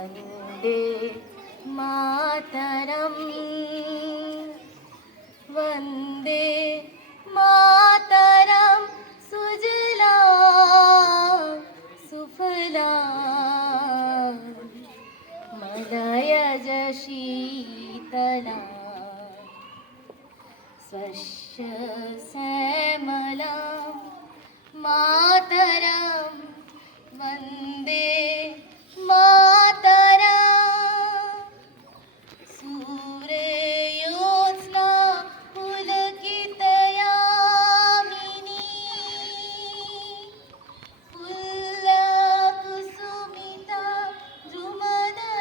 वन्दे मातरम् वन्दे मातरं सुजला सुफला मलयज शीतला स्वस्य श्यामला मातरं वन्दे मातरम् सूर्योत्स्ना पुलकितयामिनी फुल्लकुसुमिता द्रुमदलशोभिनी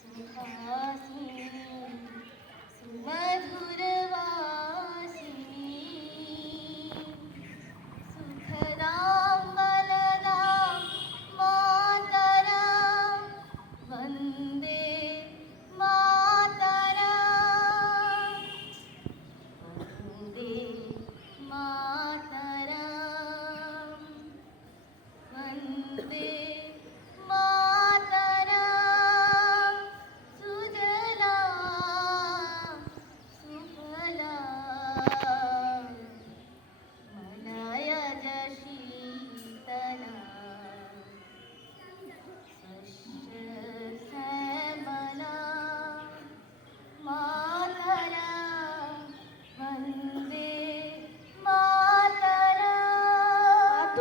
सुहासिनी सुमधुरवासिनी सुखदां बलदां मातरं वन्दे मातरम् वन्दे मातरम् वन्दे मातरम् सुजला सुफला मलयज शीतला स्वस्य श्यामला मातरं Vande Mataram.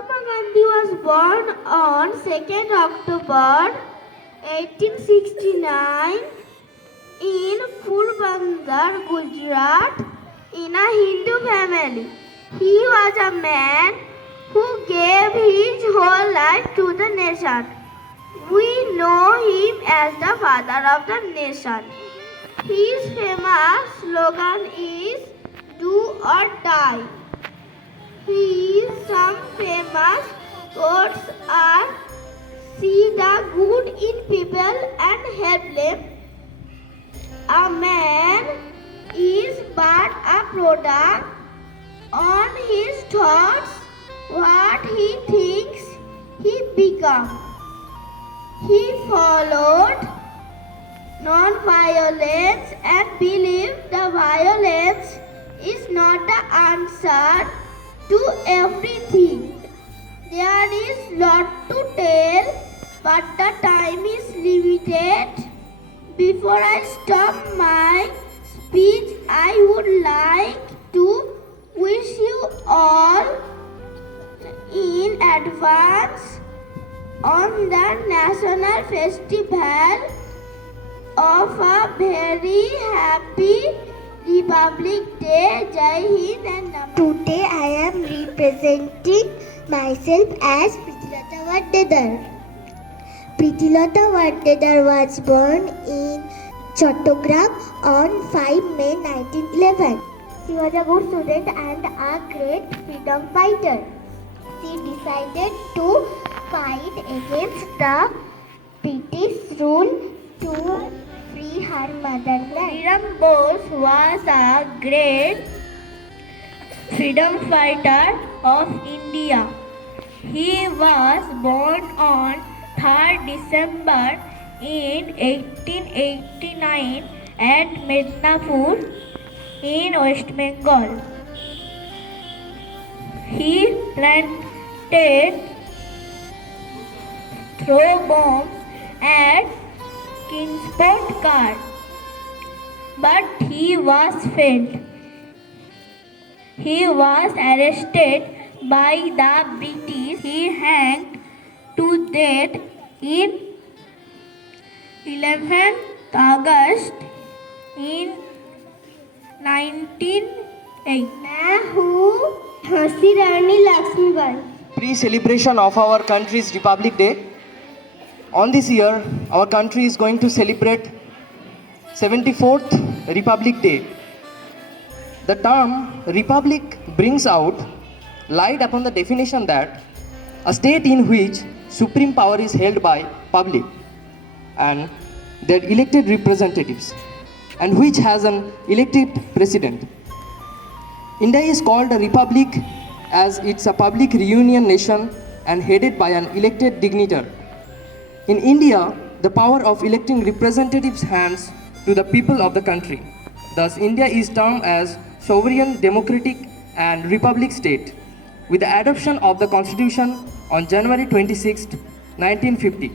Mahatma Gandhi was born on 2nd October 1869 in Porbandar, Gujarat, in a Hindu family. He was a man who gave his whole life to the nation. We know him as the father of the nation. His famous slogan is "Do or die." Some famous quotes are "See the good in people and help them." A man is but a product on his thoughts. What he thinks, he becomes. He followed non-violence and believed the violence is not the answer to everything. There is lot to tell, but the time is limited. Before I stop my speech, I would like to wish you all in advance on the National Festival of a very happy Republic Day. Jai Hind and Namaste. Today I am representing myself as Pritilata Vaddedar. Pritilata Vaddedar was born in Chattogram on 5 May 1911. She was a good student and a great freedom fighter. She decided to fight against the British rule to free her motherland. Freedom Bose was a great freedom fighter of India. He was born on 3rd December in 1889 at Mednapur in West Bengal. He planted throw bombs at Kingsport Car, but he was failed. He was arrested by the British. He hanged to death in 11th August in 1908. मैं हूँ हंसी रानी Lakshmibai. Pre-celebration of our country's Republic Day. On this year, our country is going to celebrate 74th Republic Day. The term Republic brings out light upon the definition that a state in which supreme power is held by public and their elected representatives, and which has an elected president. India is called a republic as it's a public reunion nation and headed by an elected dignitary. In India, the power of electing representatives hands to the people of the country. Thus, India is termed as sovereign, democratic, and republic state, with the adoption of the Constitution on January 26, 1950.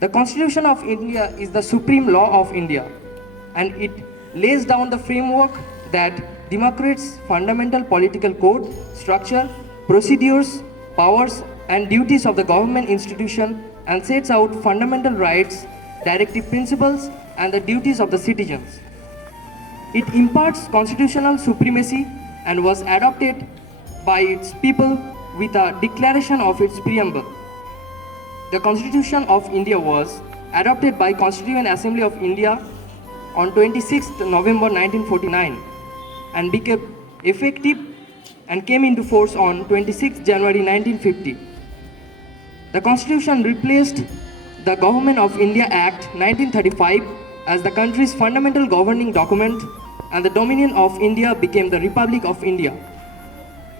The Constitution of India is the supreme law of India, and it lays down the framework that demarcates fundamental political code, structure, procedures, powers, and duties of the government institution and sets out fundamental rights, directive principles, and the duties of the citizens. It imparts constitutional supremacy and was adopted by its people with a declaration of its preamble. The Constitution of India was adopted by Constituent Assembly of India on 26 November 1949 and became effective and came into force on 26 January 1950. The Constitution replaced the Government of India Act 1935 as the country's fundamental governing document, and the Dominion of India became the Republic of India.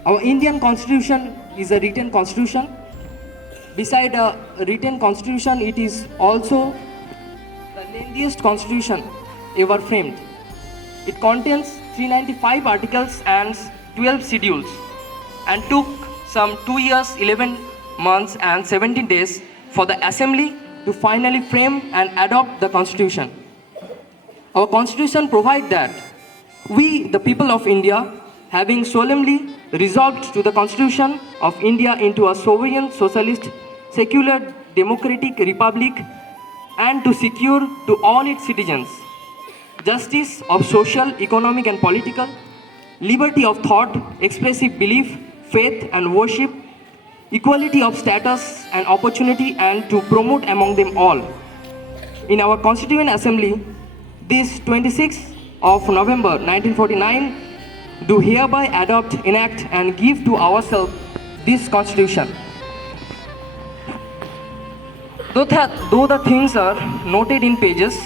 Our Indian Constitution is a written constitution. Beside a written constitution, it is also the lengthiest constitution ever framed. It contains 395 articles and 12 schedules and took some 2 years, 11 months and 17 days for the assembly to finally frame and adopt the constitution. Our constitution provides that we, the people of India, having solemnly resolved to the Constitution of India into a sovereign, socialist, secular, democratic republic, and to secure to all its citizens justice of social, economic, and political, liberty of thought, expressive belief, faith, and worship, equality of status and opportunity, and to promote among them all. In our Constituent Assembly, this 26th of November 1949, do hereby adopt, enact, and give to ourselves this Constitution. Though the things are noted in pages,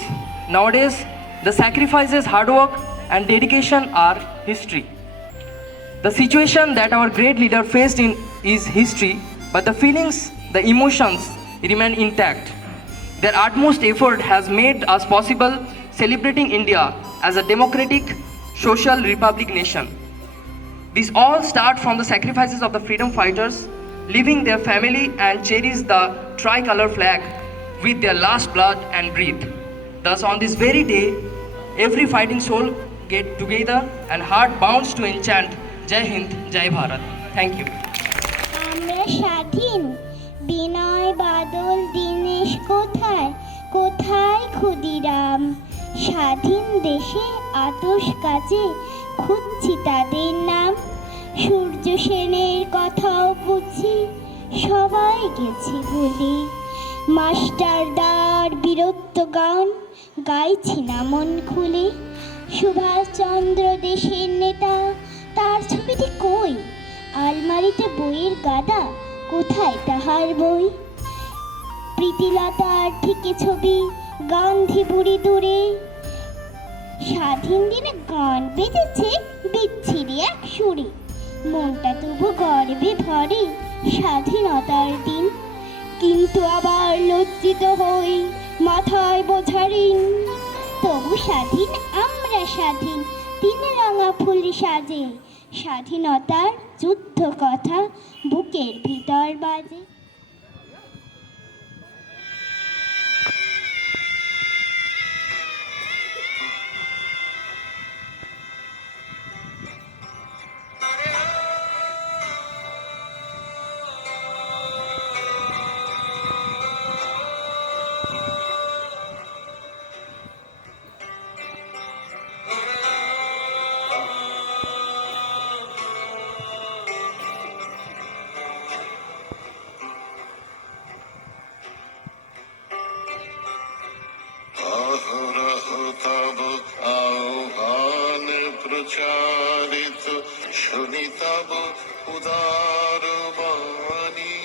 nowadays the sacrifices, hard work, and dedication are history. The situation that our great leader faced in is history, but the feelings, the emotions remain intact. Their utmost effort has made us possible celebrating India as a democratic, social republic nation. These all start from the sacrifices of the freedom fighters, leaving their family and cherish the tricolor flag with their last blood and breath. Thus, on this very day, every fighting soul get together and heart bounds to enchant Jai Hind, Jai Bharat. Thank you. আমরা স্বাধীন, বিনয় বাদল দীনেশ কোথায়, কোথায় ক্ষুদিরাম, স্বাধীন দেশে আতশ কাজে খুঁজছি তাদের নাম, সূর্য সেনের কথাও বুঝছি সবাই গেছে ভুলে, মাস্টারদার বীরত্ব গান গাইছি না মন খুলে, সুভাষচন্দ্র দেশের নেতা তার ছবিটি কই, আলমারিতে বইয়ের গাদা কোথায় তাহার বই, প্রীতিলতার ঠিকে ছবি গান্ধী বুড়ি দূরে, স্বাধীন দিনে গান বেজেছে বিচ্ছিরি এক সুরে, মনটা তবু গর্বে ভরে স্বাধীনতার দিন, কিন্তু আবার লজ্জিত হই মাথায় বোঝা ঋণ, তবু স্বাধীন আমরা স্বাধীন তিন রাঙা ফুল সাজে, স্বাধীনতার যুদ্ধ কথা বুকের ভিতর বাজে। প্রচারিত শুনি তব উদার বাণী,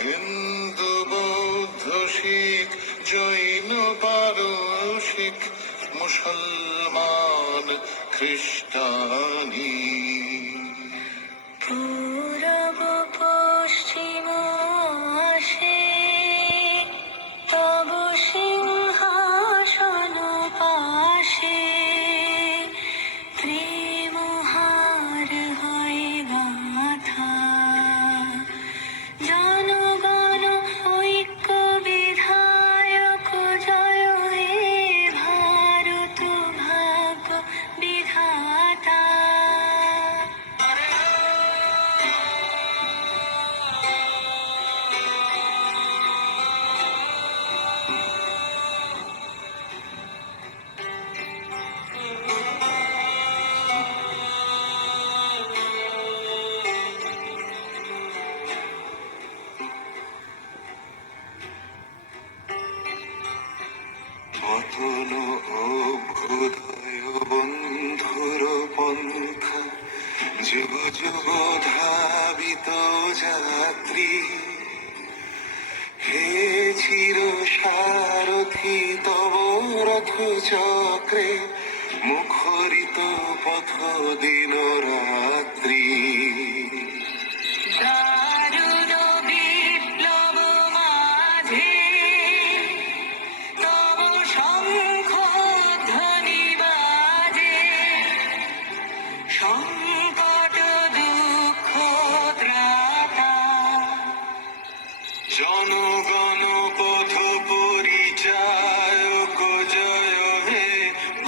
হিন্দু বৌদ্ধ শিখ জৈন পারসিক মুসলমান খ্রিস্টানি, পূরব যুগ যুগ ধাবিত যাত্রী, হে চির সারথি তব রথ চক্রে মুখরিত পথ দিন রাত্রি। দারুণ বিপ্লব মাঝে তব শঙ্খ ধ্বনি বাজে, সংকট দুঃখ ত্রাতা জনগণ পথ পরিচায়ক জয় হে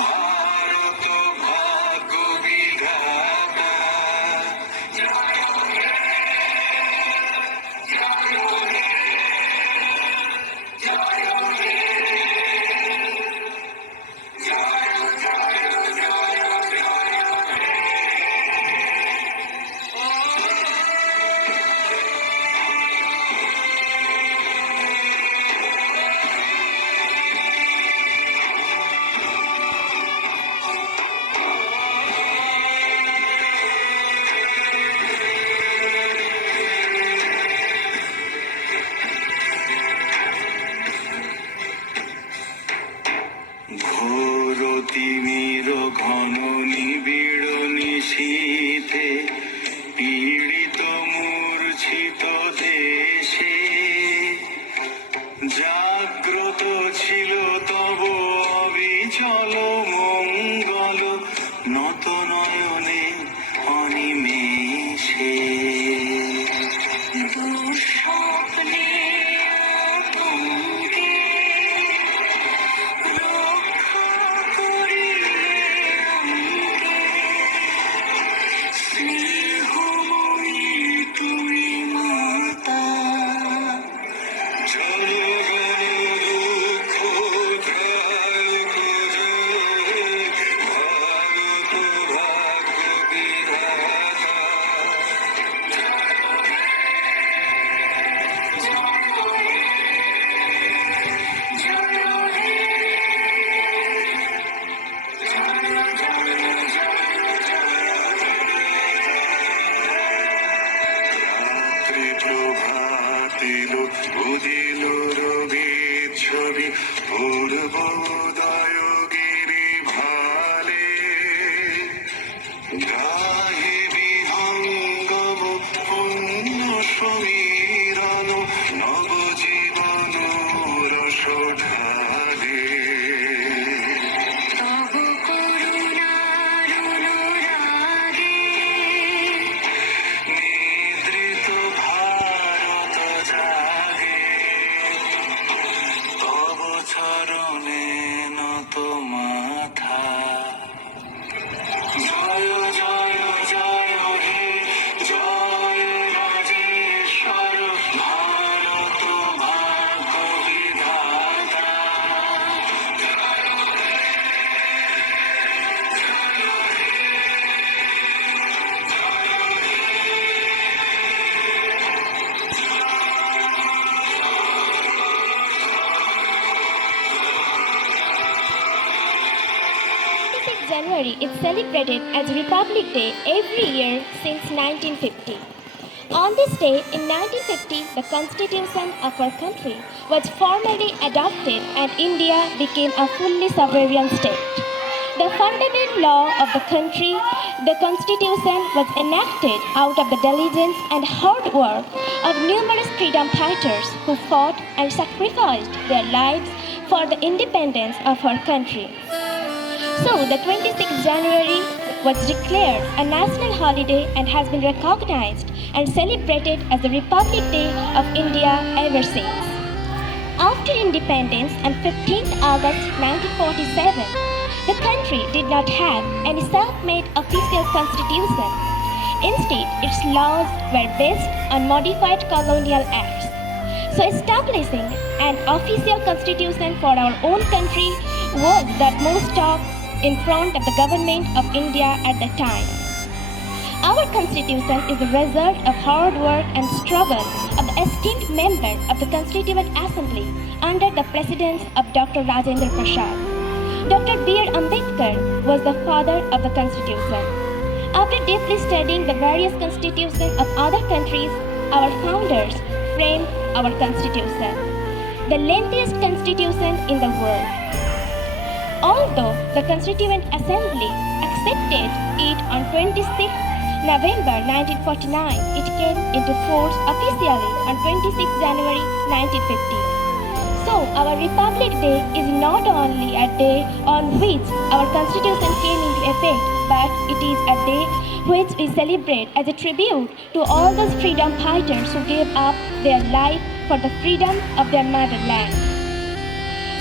ভারত ভাগ্য বিধাতা। ঘোর তিমির ঘন নিবিড় নিশীথে পীড়িত মূর্ছিত দেশে জাগ্রত ছিল তব অবিচল মঙ্গল নত নয়নে অনিমেষে। দুঃস্বপ্নে আতঙ্কে রক্ষা করিলে অঙ্কে, স্নেহময়ী তুমি মাতা। জনগণ দুঃখ ত্রায়ক জয় ভারত ভাগ্য বিধাতা। রাত্রি প্রভাতিল উদিল রবির ছবি পূর্বোদয় গিরি ভালে, গাহে বিহঙ্গম পুণ্য সমীরণ নবজীবন রস ঢালে। তব করুণার অনুরাগে নিদ্রিত ভারত জাগে, তব চরণে নত মাথা। জয় জয় জয় হে জয় রাজেশ্বর ভারত ভাগ্য বিধাতা। January is celebrated as Republic Day every year since 1950. On this day in 1950, the constitution of our country was formally adopted and India became a fully sovereign state. The fundamental law of the country, the constitution, was enacted out of the diligence and hard work of numerous freedom fighters who fought and sacrificed their lives for the independence of our country. So, the 26th January was declared a national holiday and has been recognized and celebrated as the Republic Day of India ever since. After independence on 15th August 1947, the country did not have any self-made official constitution. Instead, its laws were based on modified colonial acts. So, establishing an official constitution for our own country was the most talk in front of the government of India at the time. Our constitution is the result of hard work and struggle of the esteemed member of the Constituent Assembly under the presidency of Dr. Rajendra Prasad. Dr. B.R. Ambedkar was the father of the constitution. After deeply studying the various constitutions of other countries, our founders framed our constitution, the lengthiest constitution in the world. Although the Constituent Assembly accepted it on 26 November 1949, it came into force officially on 26 January 1950. So, our Republic Day is not only a day on which our Constitution came into effect, but it is a day which we celebrate as a tribute to all those freedom fighters who gave up their life for the freedom of their motherland.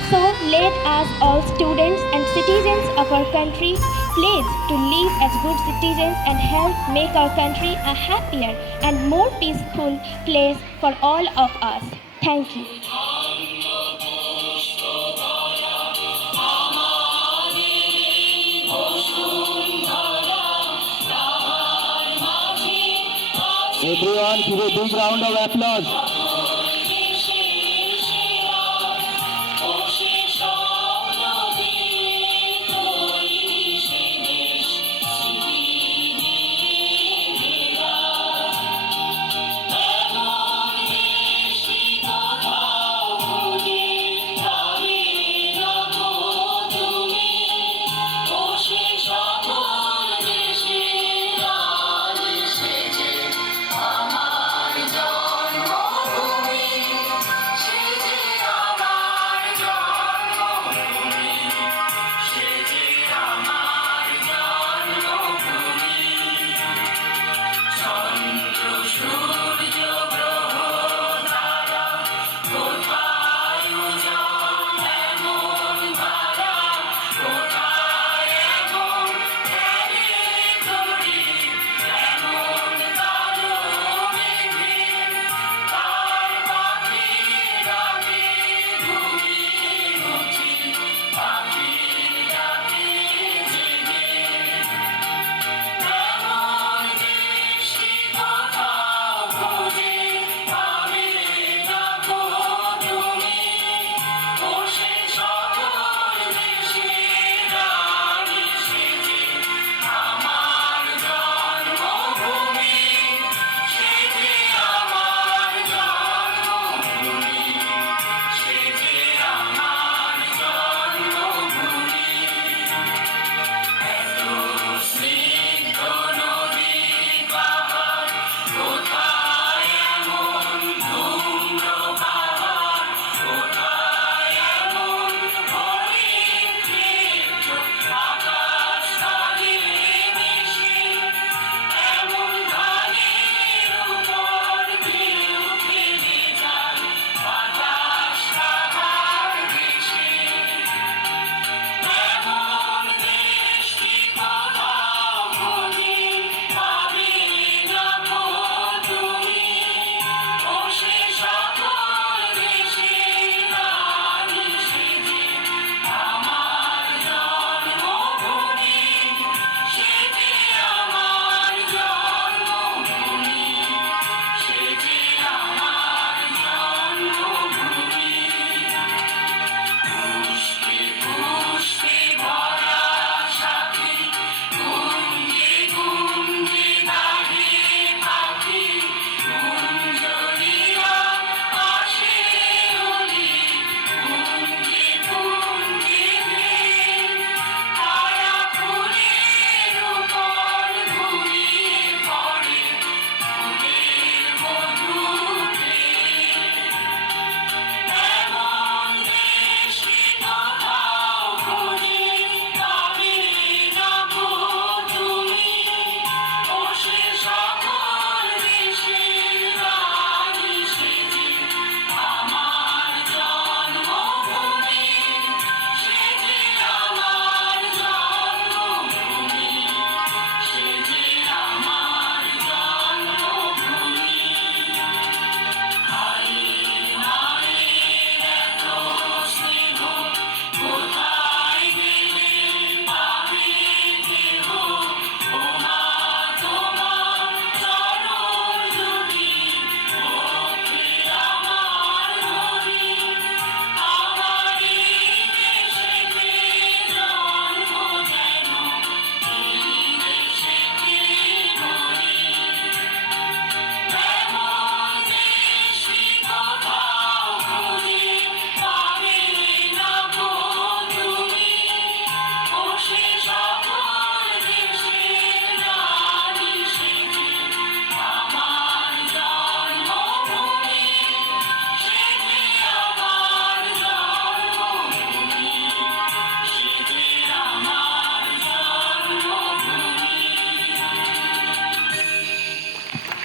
So let us all students and citizens of our country pledge to live as good citizens and help make our country a happier and more peaceful place for all of us. Thank you. Everyone, give a big round of applause.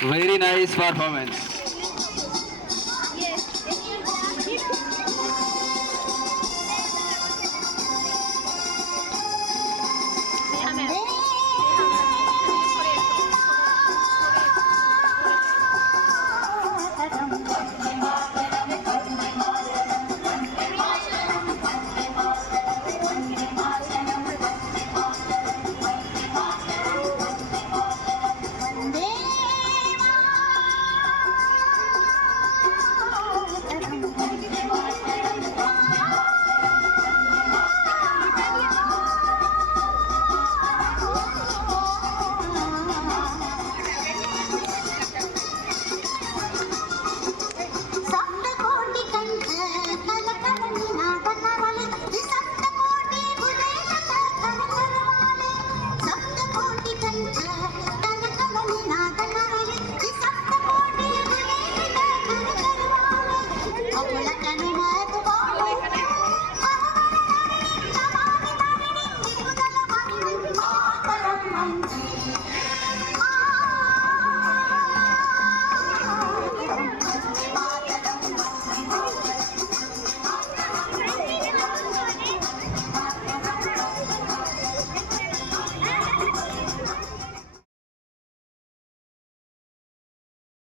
Very nice performance.